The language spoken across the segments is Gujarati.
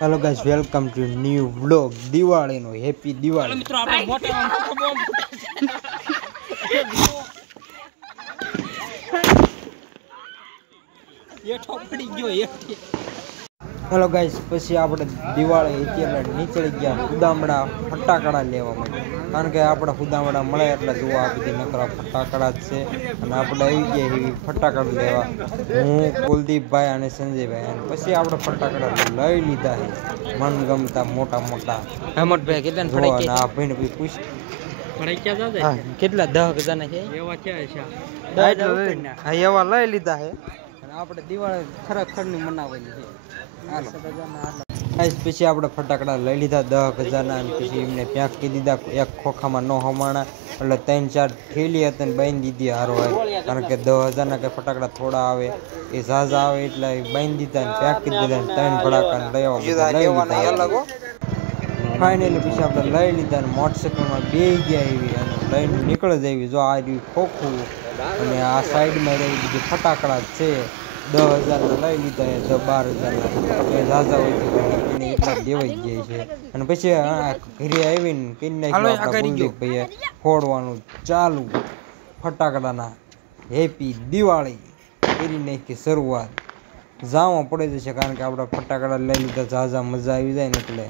Hello guys, welcome to new vlog Diwali નો હેપી દિવાળી મિત્રો આપણે મોટો બોમ્બ એઠો પડી ગયો એઠી. हेलो गाइस, પછી આપણે દિવાળી અત્યારે નીકળી ગયા ફુદામડા ફટાકડા લેવા માટે, કારણ કે આપણે ફુદામડા મળે એટલે જોવા આ બધી નકરા ફટાકડા જ છે અને આપણે આવી ગયા એવી ફટાકડા લેવા. હું કુલદીપભાઈ અને સંજયભાઈ અને પછી આપણે ફટાકડા લઈ લીધા છે મનગમતા મોટા મોટા. હેમંતભાઈ કેટલા ફટાકડા આ ભાઈને પછી પૂછ ફટાકડા જાવ હા કેટલા 10,000 ના છે એવા છે હા એવા લઈ લીધા છે અને આપણે દિવાળી ખરેખરની મનાવેલી છે. હાલો પછી આપણે ફટાકડા લઈ લીધા 10,000 ના અને પછી એમને ફેંકી દીધા. એક ખોખામાં ન હમાણા એટલે 3-4 થેલી હતી ને બાંધી દીધી હારો હોય, કારણ કે 10,000 ના કે ફટાકડા થોડા આવે એ ઝાઝા આવે એટલે બાંધી દીધા ને ફેંકી દીધા ને 3 ફટાકા લઈ લીધા. ફાઇનલી પછી આપણે લઈ લીધા ને મોટરસાઇકલમાં બેસી ગયા એવી અને લઈને નીકળી જવી. જો આ રહ્યું ખોખું અને આ સાઈડમાં રહી બીજી ફટાકડા છે. 10,000 ના લઈ લીધા એ 12,000 ના ઝાઝા હોય તો એને એટલા દેવાઈ જાય છે. અને પછી ઘરે આવીને કઈ નાખ્યું આપણા કુલદીપભાઈએ ફોડવાનું ચાલુ ફટાકડાના. હેપી દિવાળી કરી નાખી શરૂઆત. જાવા પડી જશે કારણ કે આપણે ફટાકડા લઈ લીધા ઝાઝા મજા આવી જાય ને એટલે.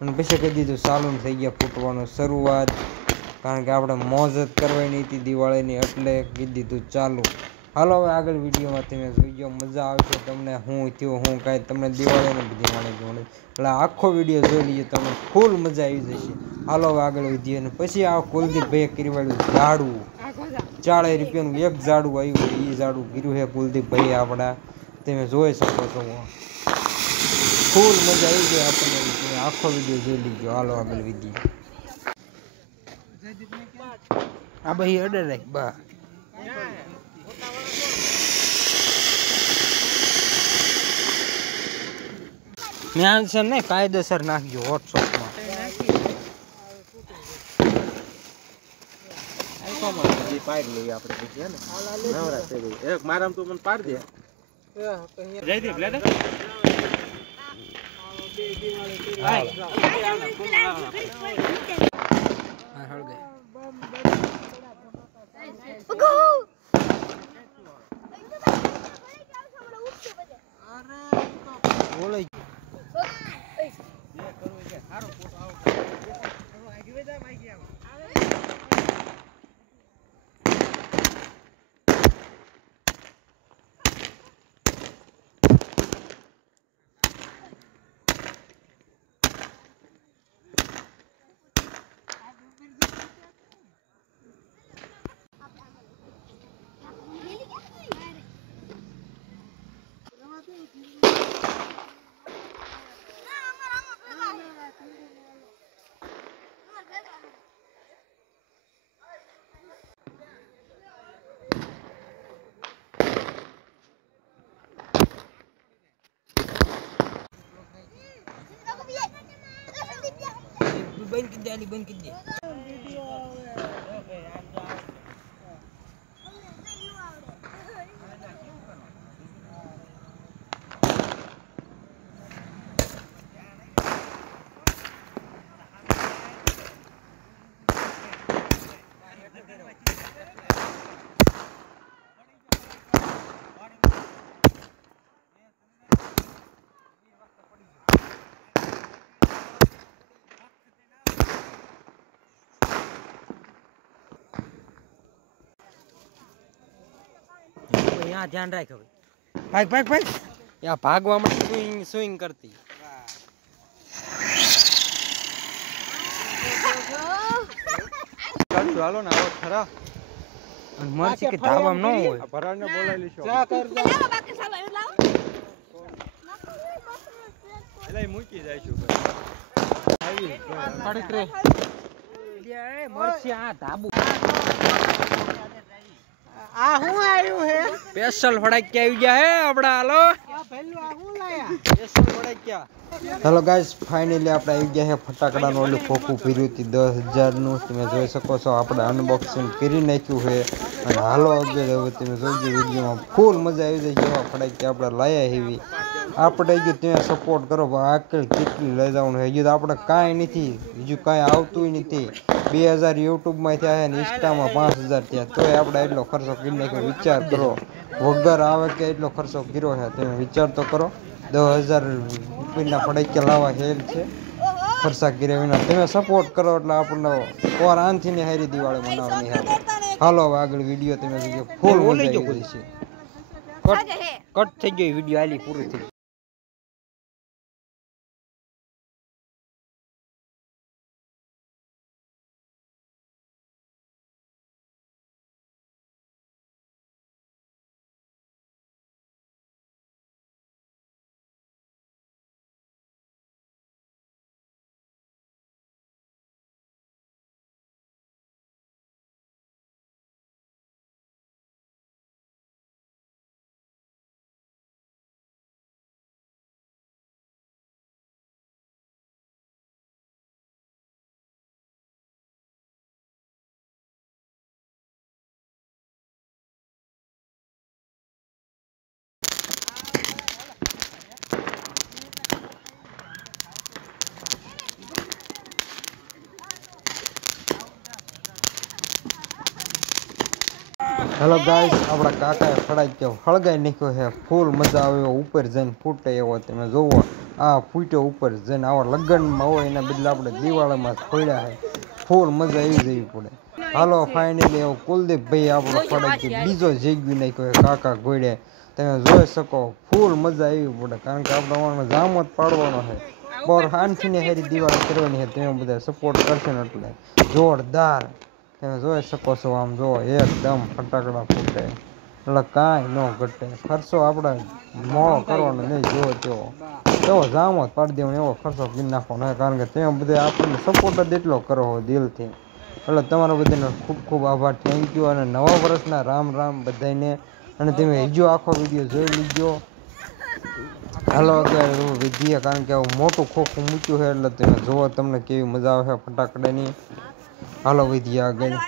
અને પછી કહી દીધું ચાલુ થઈ ગયા ફૂટવાનું શરૂઆત, કારણ કે આપણે મોજ જ કરવાની હતી દિવાળીની એટલે કીધું દીધું ચાલુ. હાલો હવે આગળ વિડીયોમાં તમે જોઈજો, મજા આવશે તમને. હું થયું હું કાંઈ તમને દિવાળીને બધી માણી એટલે આખો વિડીયો જોઈ લીજો, તમને ફૂલ મજા આવી જશે. હાલો હવે આગળ વધીએ. અને પછી આ કુલદીપભાઈએ કર્યું ઝાડવું 40 રૂપિયાનું એક ઝાડવું આવ્યું, એ ઝાડવું કર્યું છે કુલદીપભાઈ આપણા, તમે જોઈ શકો છો. ફૂલ મજા આવી ગઈ આપણને, આખો વિડીયો જોઈ લીજો. હાલો આગળ વિડીયો આ ભાઈ અડે રાખ બા મેં છે ને કાયદેસર નાખજો વોટ્સઅપમાં. પાડ લઈએ આપણે પછી હે ને નવરા થઈ ગઈ એક મારામ તું મને પાડ દે જયદીપ લે દે બંધ કરી દે આલી, બંધ કરી દે. यहाँ ध्यान राख भाग भाग भाग यहाँ भागवा में स्विंग स्विंग करती हालो ना आવો ખરા અને મરસી કે ધાબામાં ન હોય ભરાને બોલાવી લેશો ચા કર દે બાકી સાલા એ લાવ એલા મૂકી જાય છું આવી પડક રે લે મરસી આ ધાબુ આ હું આવ્યું હે સ્પેશિયલ ફટાકડા આવી ગયા હે આપડા. હાલો આ ભેલું આ હું લાયા સ્પેશિયલ ફટાકડા. હેલો ગાઈસ, ફાઇનલી આપણે આવી ગયા છે ફટાકડાનું ઓલું ખોખું ભર્યું હતું 10,000 નું. તમે જોઈ શકો છો આપણે અનબોક્સિંગ કરી નાખ્યું છે. અને હાલો આગળ હવે તમે જોજો વિડીયોમાં ફૂલ મજા આવી જાય. જેવા ફટાકડા આપણે લાયા એવી આપણે હજુ ત્યાં સપોર્ટ કરો આકલ કેટલી લઈ જવાનું હજુ તો આપણે કાંઈ નથી હજુ કાંઈ આવતું નથી 2000 યુટ્યુબમાં થયા છે ને ઇન્સ્ટામાં 5000 થયા તોય આપણે એટલો ખર્ચો કરી નાખ્યો વિચાર કરો વગર આવે કે એટલો ખર્ચો કર્યો છે તમે વિચાર તો કરો 10000 રૂપિયાના ફટાકડા લાવવા હેલ છે ખર્ચા કર્યા વિના તમે સપોર્ટ કરો એટલે આપણને ઓર આનથી ને હારી દિવાળી મનાવવાની હાલો હવે આગળ વિડીયો તમે જોજો ફૂલ મજા આવી જશે કટ થઈ ગયો વિડીયો આલી પૂરી થઈ હેલો ગાઈસ આપણા કાકાએ ફટાકડો હળગાઈ નાખ્યો છે ફૂલ મજા આવે ઉપર જઈને ફૂટે એવો તમે જોવો આ ફૂટ્યો ઉપર જઈને આવા લગ્નમાં હોય એના બદલે આપણે દિવાળીમાં ફોડ્યા છે ફૂલ મજા આવી જવી પડે હાલો ફાઇનલી એવો કુલદીપભાઈ આપણો ફટાકડો બીજો જેગવી નાખ્યો છે કાકા ગોળે તમે જોઈ શકો ફૂલ મજા આવી પડે કારણ કે આપણે અમારમાં જામ જ પાડવાનો છે બહુ શાંતિને સારી દિવાળી કરવાની છે તમે બધા સપોર્ટ કરશો ને એટલે જોરદાર તમે જોઈ શકો છો આમ જો એકદમ ફટાકડા ફૂટે એટલે કાંઈ ન ઘટે ખર્ચો આપણે મોડો કરવાનો નહીં જોવો તેવો એવો જામ જ પાડી દેવાનો એવો ખર્ચો કરી નાખવાનો કારણ કે તમે બધા આપણને સપોર્ટ જ એટલો કરો દિલથી એટલે તમારા બધાનો ખૂબ ખૂબ આભાર થેન્ક યુ અને નવા વર્ષના રામ રામ બધાને અને તમે હજુ આખો વિડીયો જોઈ લીધો હાલો અત્યારે વિધિએ કારણ કે આવું મોટું ખોખું મૂક્યું છે એટલે તમે જોવો તમને કેવી મજા આવે છે ફટાકડાની હાલો વિધિ આગળ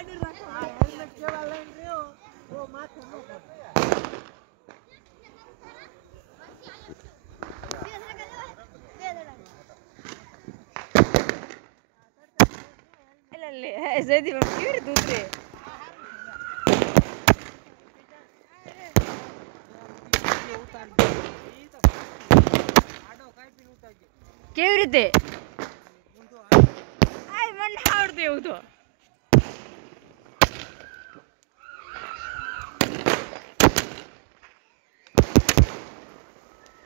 કેવી રીતે મને આવડતું એવું તો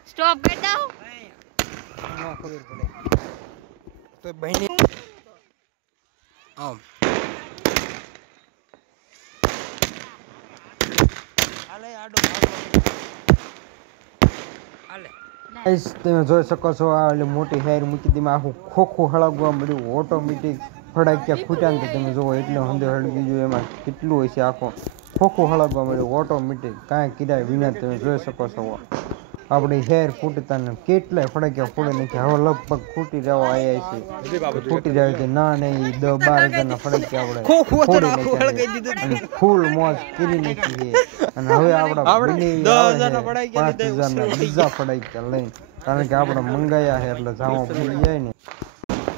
સ્ટોપ કરી દઉં ખબર પડે તો બહેની આમ હાલે આડો હાલે ગાઈસ તમે જોઈ શકો છો આ એટલે મોટી હેર મૂકી દીમાં આખું ખોખું હળગવા મળ્યું ઓટોમેટિક ફટાક્યા ફૂટ્યા ને તમે જોવો એટલે હંધે હળગી ગયું એમાં કેટલું હોય છે આખો ખોખું હળગવા મળ્યું ઓટોમેટિક કાંઈ કિરાય વિના તમે જોઈ શકો છો આપણે હેર ફૂટતા ને કેટલાય ફટાક્યા ફૂટે નથી હવે લગભગ ફૂટી રહેવા આવ્યા છે ફૂટી રહ્યા છે ના નહીં 10-12 હજારના ફટાક્યા આપણે અને ફૂલ મોજ કરી નાખી છે અને હવે આપણા 5000ના બીજા ફટાક્યા લઈને કારણ કે આપણે મંગાયા છે એટલે જાવા ભૂલી જાય ને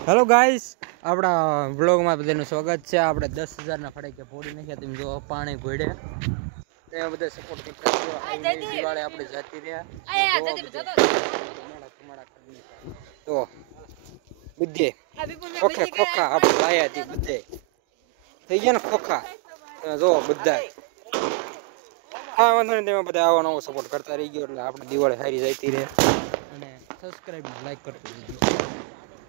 હેલો ગાઈસ આપણા વ્લોગમાં બધાનું સ્વાગત છે આપણે 10000ના ફટાક્યા ફોડી નાખ્યા તમે જો પાણી ઘોડે તમે બધા સપોર્ટ કરતા છો દિવાળી આપણે જાતી રહ્યા તો બુદ્ધે ખોખે ખોખા આપણે લાયા હતી બુદ્ધે થઈ ગયા ને ખોખા તમે જો બધા હા વાંધો નહીં તમે બધા આવો નવો સપોર્ટ કરતા રહી ગયો એટલે આપણે દિવાળી સારી જતી રહે અને સબસ્ક્રાઇબ લાઈક કરતો રહેજો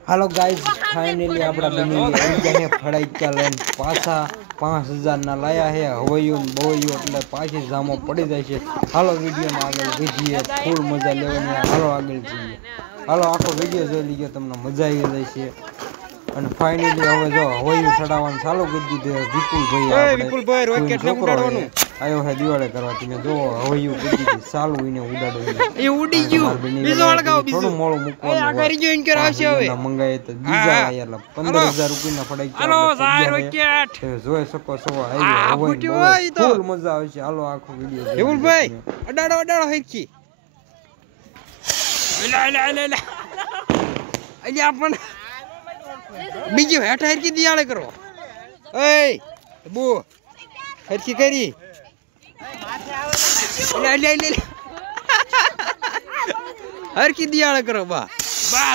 હાલો ગાઈઝ ફાઇનલી આપણા બની ગયા ફટાક્યા લઈને પાછા 5000ના લાયા છે હવૈયું બવૈયું એટલે પાછી જામો પડી જાય છે હાલો વિડીયોમાં આગળ વધીએ ફૂલ મજા લેવાની હાલો આગળ જઈએ હાલો આખો વિડીયો જોઈ લીધો તમને મજા આવી જાય છે અને ફાઇનલી હવે જો હવૈયું ચડાવવાનું ચાલુ કરી દીધું વિપુલભાઈ રોજ કેટલું ઉડાડવાનું આયો હે દિવાળી કરવા તમે જો હવૈયું કરી દીધું ચાલુ એને ઉડાડવું એ ઉડી ગયું બીજો વળગાવ બીજો થોડું મોળું મૂકવાનું આ કરી ગયો ઇનકર આવશે હવે મંગાય તો બીજા આયા 15000 રૂપિયાના ફટાક્યા હાલો 4 વિકેટ તમે જોઈ શકો છો આયો ફૂલ મજા આવે છે હાલો આખો વિડિયો વિપુલભાઈ અડાડો હેકી અલ્યા પણ બીજી હેઠ હરકી દિયાળે કરો એ બો હરકી કરી હરકી દિયાળે કરો બા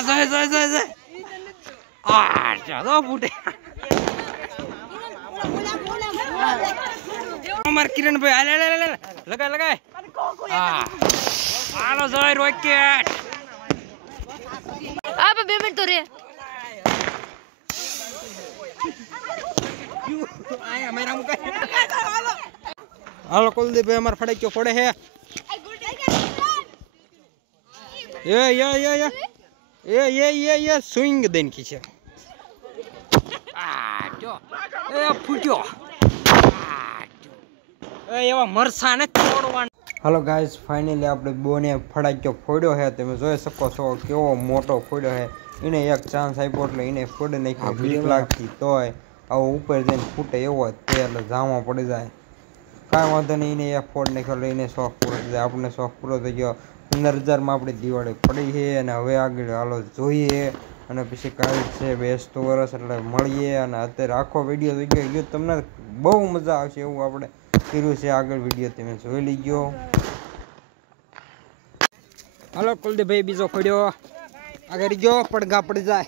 જાય આ ચાલો ફૂટે અમાર કિરણભાઈ લગાય હા હાલો જોય રોકેટ आप 2 मिनट तो रे હાલો કુલદીપભાઈ અમાર ફડાક્યો ફોડે હે એ સ્વિંગ દેન કી છે આ જો એ ફૂટ્યો એ એવા મરસા ને તોડવા. હાલો ગાઈસ ફાઇનલી આપણે બોને ફડાક્યો ફોડ્યો છે. તમે જોઈ શકો છો કેવો મોટો ફોડ્યો છે. એને એક ચાન્સ આપ્યો એટલે એને ફોડી નાખ્યો. બીક લાગતી તોય આવો ઉપર જઈને ફૂટે એવો જ તે એટલે જામો પડી જાય. કાંઈ વાંધો નહીં, એને એક ફોડ નાખ્યો એટલે એને શોખ પૂરો થઈ જાય. આપણને શોખ પૂરો થઈ ગયો. 15,000માં આપણી દિવાળી પડી છે અને હવે આગળ હાલો જોઈએ અને પછી કાલ છે બેસતું વરસ એટલે મળીએ. અને અત્યારે આખો વિડીયો જોઈ ગયો તમને બહુ મજા આવશે એવું આપણે કર્યું છે. આગળ વિડીયો તમે જોઈ લીજો. હાલો કુલદીપભાઈ બીજો ફોડ્યો આગળ ગયો પડઘા પડી જાય.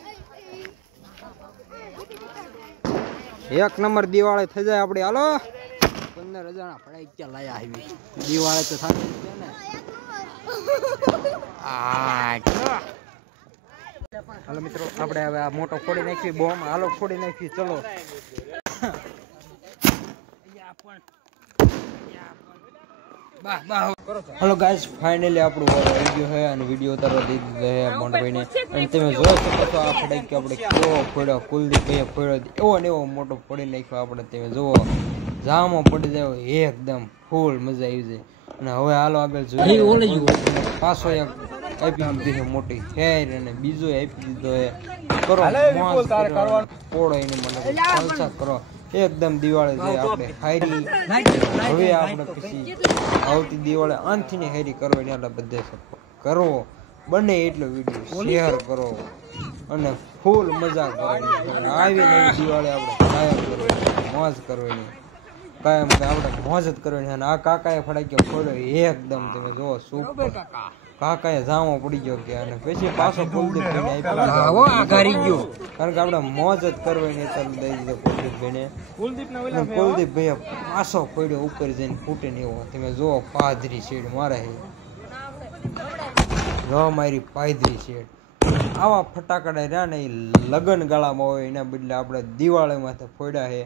1 નંબર દિવાળી થઈ જાય આપડી. હાલો 15,000 પડાઈ ક્યાં લાયા આવી દિવાળી તો થતી છે ને. હાલો મિત્રો આપણે હવે આ મોટો ફોડી નાખી બોમ્બ. હાલો ફોડી નાખી ચલો. હેલો ગાઈસ ફાઇનલી આપણું આવી ગયું છે અને વિડીયો ઉતારવા દઈ દીધો છે મોંઢભાઈને. અને તમે જોઈ શકો છો આ ફડાકી આપણે કેવો ફોડ્યો. કુલદીપભાઈએ ફોડ્યો એવો ને એવો મોટો ફોડી નાખ્યો આપણે. તમે જુઓ જામો પડી જાય એકદમ ફૂલ મજા આવી જાય. અને હવે હાલો આગળ જોઈએ. પાછો એક આપી દીધી છે મોટી ખેર અને બીજો આપી દીધો છે. કરો પોળો એને મને જલસા કરો એકદમ. દિવાળી છે આપણે હારી. હવે આપણે પછી આવતી દિવાળી અંતથી હારી કરવાની એટલે બધે સપોર્ટ કરવો બને એટલો વિડીયો શેર કરો અને ફૂલ મજા કરવાની. આવી નવી દિવાળી આપણે કાયમ કરવાની મોજ કરવાની. કાયમ આપણે મોજ જ કરવાની. અને આ કાકાએ ફડાક્યો ફોડ્યો એકદમ. તમે જુઓ સુપર. કાકાએ જામો પડી ગયો કે અને પછી પાછો કુલદીપભાઈને આપ્યો. કારણ કે આપણે મોજ જ કરવાની એટલે દઈ દીધો કુલદીપભાઈને. કુલદીપભાઈએ પાછો ફોડ્યો ઉપર જઈને ફૂટે ને એવો. તમે જુઓ પાદરી શેડ મારે જો મારી પાદરી શેડ. આવા ફટાકડા રહ્યા ને એ લગન ગાળામાં હોય એના બદલે આપણે દિવાળીમાં તો ફોડ્યા છે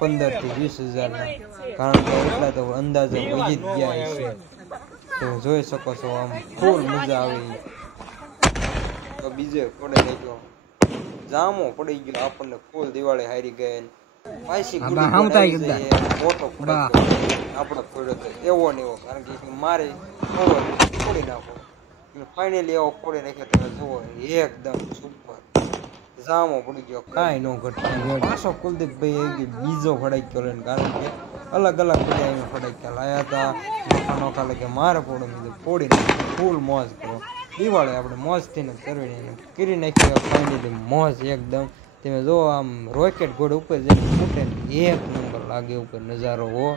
15,000 થી 20,000 કારણ કે એટલા તો અંદાજે વહી જ ગયા છે. તમે જોઈ શકો છો આમ ફૂલ મજા આવી. તો બીજે ફોડે નાખ્યો જામો પડી ગયો આપણને ફૂલ દિવાળી હારી ગઈ. પાછી મોટો આપણે ફોડ્યો તો એવો ને એવો કારણ કે મારે ફોડી નાખો. ફાઇનલી એવો ફોડી નાખ્યો. તમે જુઓ એકદમ સુપર જામો પડી ગયો કાંઈ ન ઘટે. પાછો કુલદીપભાઈ બીજો ફડાક્યો લઈને કારણ કે અલગ અલગ બધા ફટાક્યા લાયા હતા. નોખા લાગે મારે ફોડો બીજું ફોડી નાખ્યો. ફૂલ મોજ કરો દિવાળી આપણે મોજથી ને કરવી કરી નાખી ફાઇનલી મોજ એકદમ. તમે જો આમ રોકેટ ઘોડે ઉપર જઈને ફૂટે એક નંબર લાગે ઉપર નજારો હો.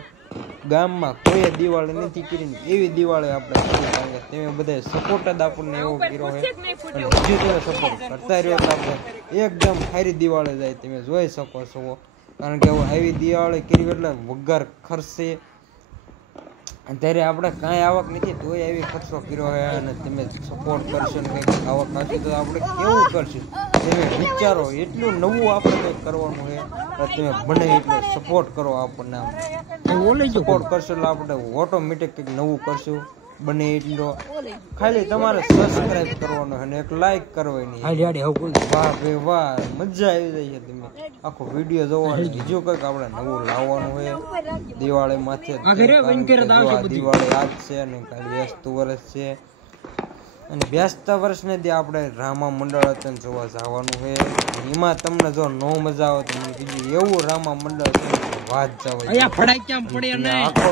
ગામમાં કોઈ દિવાળી નથી કરીને એવી દિવાળી આપણે કરી. કારણ કે તમે બધા સપોર્ટ જ આપણને એવો કર્યો છે અને હજુ તમે સપોર્ટ કરતા રહ્યો તો આપણે એકદમ સારી દિવાળી જાય. તમે જોઈ શકો છો કારણ કે આવી દિવાળી કરી એટલે વગર ખર્ચે અત્યારે આપણે કાંઈ આવક નથી તોય એવી ખર્ચો કર્યો છે. અને તમે સપોર્ટ કરશો ને કંઈક આવક નથી તો આપણે કેવું કરશું તમે વિચારો. એટલું નવું આપણે કંઈક કરવાનું છે તમે બને એટલો સપોર્ટ કરો આપણને. સપોર્ટ કરશો એટલે આપણે ઓટોમેટિક કંઈક નવું કરશું બને એટલો. ખાલી તમારે સબસ્ક્રાઇબ કરવાનો અને એક લાઈક કરવાની. વાહ ભાઈ વાહ મજા આવી જાય છે. તમે આખો વિડીયો જોવાનો. બીજું કંઈક આપણે નવું લાવવાનું હોય દિવાળી માથે. દિવાળી આજ છે અને કાલે બેસતું વર્ષ છે અને બેસતા વર્ષને દી આપણે રામા મંડળ હતા જોવા જવાનું છે. એમાં તમને જો નો મજા આવે તો મને કીધું એવું રામા મંડળ વાત જવા આખો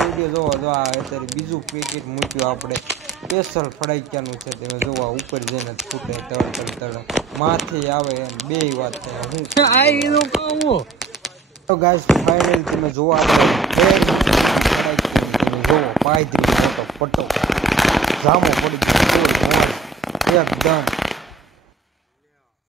વિડીયો જોવો. જો આ અત્યારે બીજું પેકેટ મૂક્યું આપણે સ્પેશિયલ ફડાક્યાનું છે. તમે જોવા ઉપર જઈને ફૂટે તળ માથે આવે એમ બે વાત થાય. હું તો ગાઈસ ફાઇનલ તમે જોવા તમે જોવો પાયથી મોટો પટ્ટો જામો પડી ગયો એકદમ